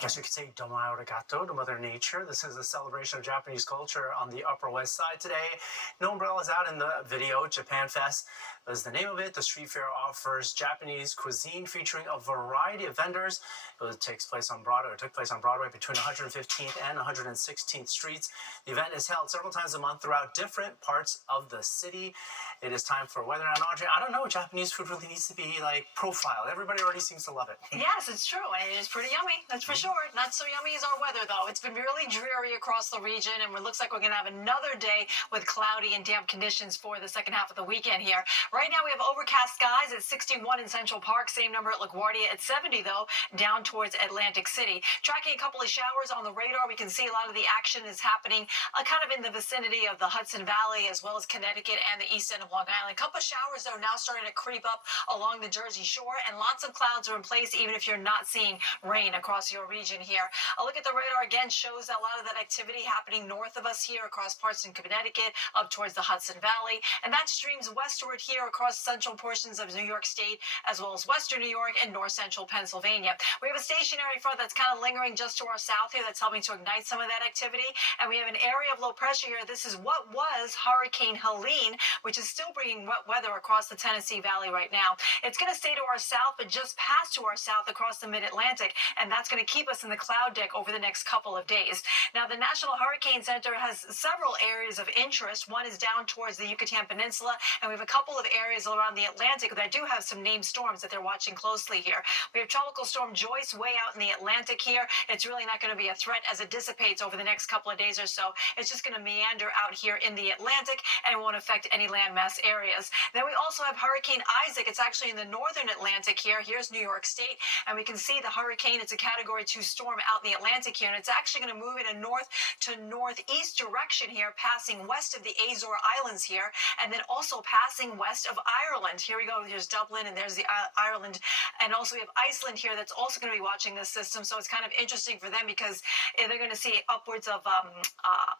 Guess you could say domo arigato to Mother Nature. This is a celebration of Japanese culture on the Upper West Side today. No umbrellas out in the video. Japan Fest is the name of it. The street fair offers Japanese cuisine featuring a variety of vendors. It takes place on Broadway. It took place on Broadway between 115th and 116th Streets. The event is held several times a month throughout different parts of the city. It is time for Weather and Audrey. I don't know, Japanese food really needs to be profiled. Everybody already seems to love it. Yes, it's true, and it is pretty yummy, that's for sure. Not so yummy is our weather, though. It's been really dreary across the region, and it looks like we're going to have another day with cloudy and damp conditions for the second half of the weekend here. Right now, we have overcast skies at 61 in Central Park, same number at LaGuardia at 70, though, down towards Atlantic City. Tracking a couple of showers on the radar, we can see a lot of the action is happening kind of in the vicinity of the Hudson Valley, as well as Connecticut and the east end of Long Island. A couple of showers, though, now starting to creep up along the Jersey Shore, and lots of clouds are in place, even if you're not seeing rain across your region here. A look at the radar again shows that a lot of that activity happening north of us here across parts in Connecticut up towards the Hudson Valley, and that streams westward here across central portions of New York State, as well as western New York and north central Pennsylvania. We have a stationary front that's kind of lingering just to our south here that's helping to ignite some of that activity, and we have an area of low pressure here. This is what was Hurricane Helene, which is still bringing wet weather across the Tennessee Valley right now. It's going to stay to our south, but just past to our south across the mid-Atlantic, and that's going to keep us in the cloud deck over the next couple of days. Now, the National Hurricane Center has several areas of interest. One is down towards the Yucatan Peninsula, and we have a couple of areas around the Atlantic that do have some named storms that they're watching closely here. We have Tropical Storm Joyce way out in the Atlantic here. It's really not going to be a threat as it dissipates over the next couple of days or so. It's just going to meander out here in the Atlantic, and it won't affect any landmass areas. Then we also have Hurricane Isaac. It's actually in the northern Atlantic here. Here's New York State, and we can see the hurricane. It's a Category 2 storm out in the Atlantic here, and it's actually going to move in a north to northeast direction here, passing west of the Azore Islands here, and then also passing west of Ireland. Here we go. There's Dublin, and there's the Ireland, and also we have Iceland here that's also going to be watching this system. So it's kind of interesting for them because they're going to see upwards of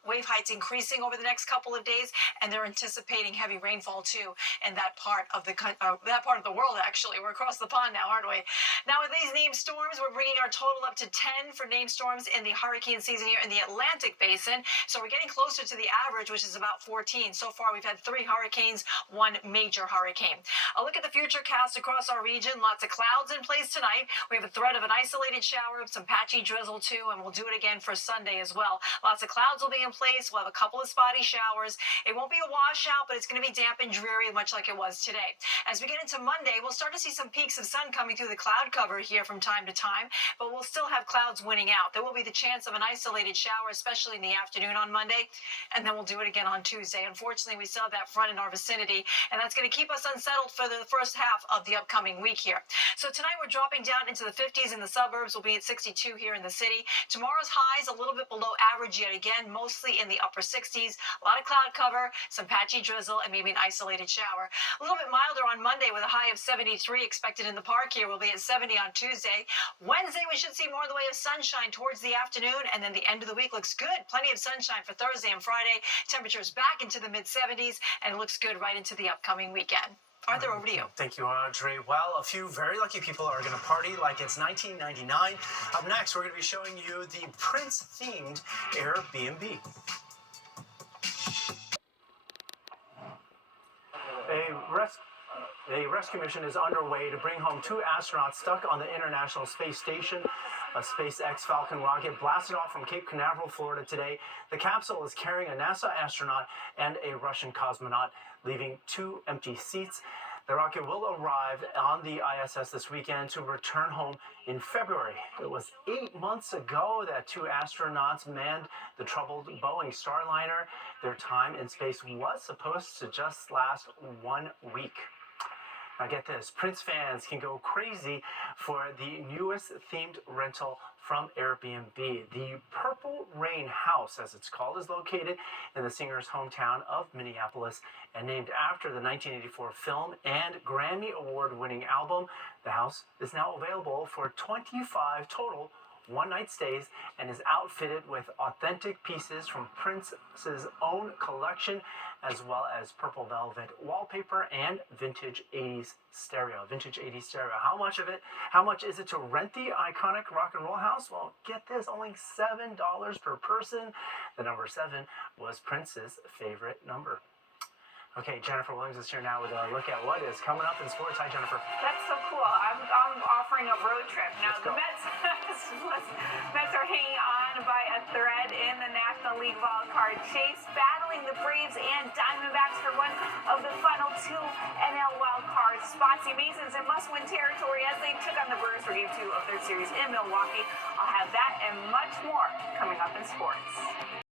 wave heights increasing over the next couple of days, and they're anticipating heavy rainfall too in that part of the world. Actually, we're across the pond now, aren't we? Now with these named storms, we're bringing our total up to 10 for named storms in the hurricane season here in the Atlantic Basin. So we're getting closer to the average, which is about 14. So far, we've had 3 hurricanes, 1 major hurricane. A look at the future cast across our region. Lots of clouds in place tonight. We have a threat of an isolated shower, some patchy drizzle too, and we'll do it again for Sunday as well. Lots of clouds will be in place. We'll have a couple of spotty showers. It won't be a washout, but it's going to be damp and dreary, much like it was today. As we get into Monday, we'll start to see some peaks of sun coming through the cloud cover here from time to time, but we'll still have clouds winning out. There will be the chance of an isolated shower, especially in the afternoon on Monday, and then we'll do it again on Tuesday. Unfortunately, we still have that front in our vicinity, and that's going to keep us unsettled for the first half of the upcoming week here. So tonight we're dropping down into the 50s in the suburbs. We'll be at 62 here in the city. Tomorrow's highs a little bit below average yet again, mostly in the upper 60s. A lot of cloud cover, some patchy drizzle, and maybe an isolated shower. A little bit milder on Monday with a high of 73 expected in the park here. We'll be at 70 on Tuesday. Wednesday, we should see more in the way of sunshine towards the afternoon, and then the end of the week looks good. Plenty of sunshine for Thursday and Friday. Temperatures back into the mid-70s, and it looks good right into the upcoming weekend. Arthur, over to you. Thank you, Audrey. Well, a few very lucky people are going to party like it's 1999. Up next, we're going to be showing you the Prince-themed Airbnb. A rescue mission is underway to bring home 2 astronauts stuck on the International Space Station. A SpaceX Falcon rocket blasted off from Cape Canaveral, Florida today. The capsule is carrying a NASA astronaut and a Russian cosmonaut, leaving 2 empty seats. The rocket will arrive on the ISS this weekend to return home in February. It was 8 months ago that 2 astronauts manned the troubled Boeing Starliner. Their time in space was supposed to just last 1 week. Now get this, Prince fans can go crazy for the newest themed rental from Airbnb. The Purple Rain House, as it's called, is located in the singer's hometown of Minneapolis and named after the 1984 film and Grammy Award-winning album. The house is now available for $25 total one-night stays and is outfitted with authentic pieces from Prince's own collection, as well as purple velvet wallpaper and vintage 80s stereo. How much is it to rent the iconic rock and roll house? Well, get this, only $7 per person. The number 7 was Prince's favorite number. Okay, Jennifer Williams is here now with a look at what is coming up in sports. Hi, Jennifer. That's so cool. I'm offering a road trip. Now, Let's the go. Mets are hanging on by a thread in the National League wild card chase, battling the Braves and Diamondbacks for one of the final 2 NL wild card spots. The Masons in must-win territory as they took on the Brewers for Game 2 of their series in Milwaukee. I'll have that and much more coming up in sports.